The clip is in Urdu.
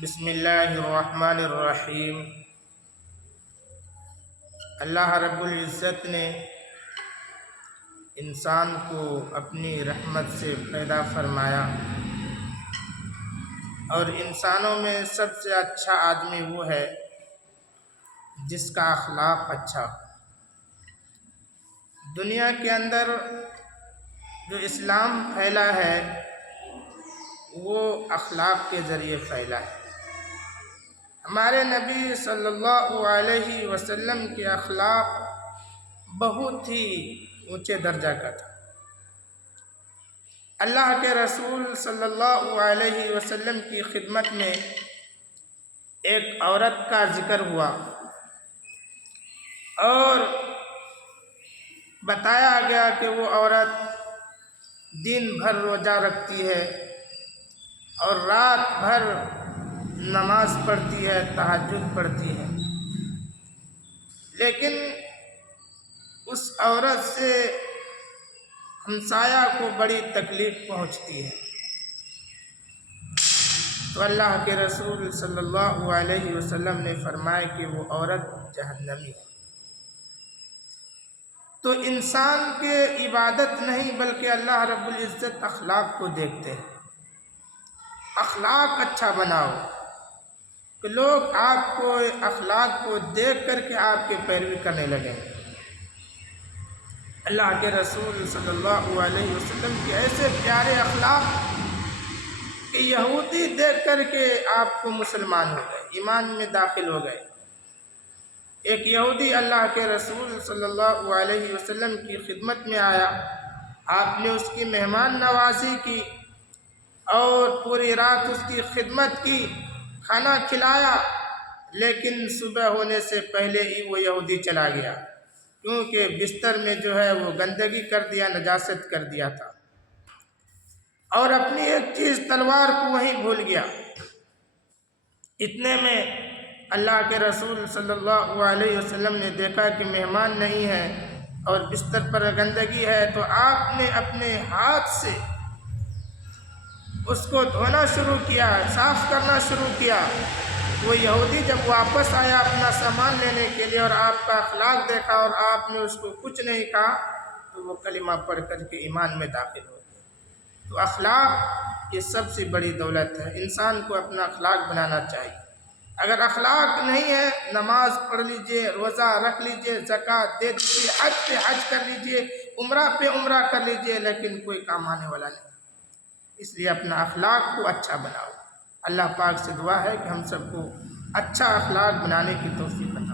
بسم اللہ الرحمن الرحیم۔ اللہ رب العزت نے انسان کو اپنی رحمت سے پیدا فرمایا، اور انسانوں میں سب سے اچھا آدمی وہ ہے جس کا اخلاق اچھا ہو۔ دنیا کے اندر جو اسلام پھیلا ہے وہ اخلاق کے ذریعے پھیلا ہے۔ ہمارے نبی صلی اللہ علیہ وسلم کے اخلاق بہت ہی اونچے درجہ کا تھا۔ اللہ کے رسول صلی اللہ علیہ وسلم کی خدمت میں ایک عورت کا ذکر ہوا اور بتایا گیا کہ وہ عورت دن بھر روزہ رکھتی ہے اور رات بھر نماز پڑھتی ہے، تہجد پڑھتی ہے، لیکن اس عورت سے ہمسایہ کو بڑی تکلیف پہنچتی ہے۔ تو اللہ کے رسول صلی اللہ علیہ وسلم نے فرمایا کہ وہ عورت جہنمی ہے۔ تو انسان کے عبادت نہیں بلکہ اللہ رب العزت اخلاق کو دیکھتے ہیں۔ اخلاق اچھا بناؤ کہ لوگ آپ کو اخلاق کو دیکھ کر کے آپ کے پیروی کرنے لگیں۔ اللہ کے رسول صلی اللہ علیہ وسلم کے ایسے پیارے اخلاق کہ یہودی دیکھ کر کے آپ کو مسلمان ہو گئے، ایمان میں داخل ہو گئے۔ ایک یہودی اللہ کے رسول صلی اللہ علیہ وسلم کی خدمت میں آیا، آپ نے اس کی مہمان نوازی کی اور پوری رات اس کی خدمت کی، کھانا کھلایا، لیکن صبح ہونے سے پہلے ہی وہ یہودی چلا گیا، کیونکہ بستر میں جو ہے وہ گندگی کر دیا، نجاست کر دیا تھا، اور اپنی ایک چیز تلوار کو وہیں بھول گیا۔ اتنے میں اللہ کے رسول صلی اللہ علیہ وسلم نے دیکھا کہ مہمان نہیں ہے اور بستر پر گندگی ہے، تو آپ نے اپنے ہاتھ سے اس کو دھونا شروع کیا، صاف کرنا شروع کیا۔ وہ یہودی جب واپس آیا اپنا سامان لینے کے لیے اور آپ کا اخلاق دیکھا اور آپ نے اس کو کچھ نہیں کہا، تو وہ کلمہ پڑھ کر کے ایمان میں داخل ہو گیا۔ تو اخلاق یہ سب سے بڑی دولت ہے، انسان کو اپنا اخلاق بنانا چاہیے۔ اگر اخلاق نہیں ہے، نماز پڑھ لیجئے، روزہ رکھ لیجئے، زکوٰۃ دے دیجئے، حج پہ حج کر لیجئے، عمرہ پہ عمرہ کر لیجئے، لیکن کوئی کام آنے والا نہیں۔ اس لیے اپنا اخلاق کو اچھا بناؤ۔ اللہ پاک سے دعا ہے کہ ہم سب کو اچھا اخلاق بنانے کی توفیق عطا فرمائے۔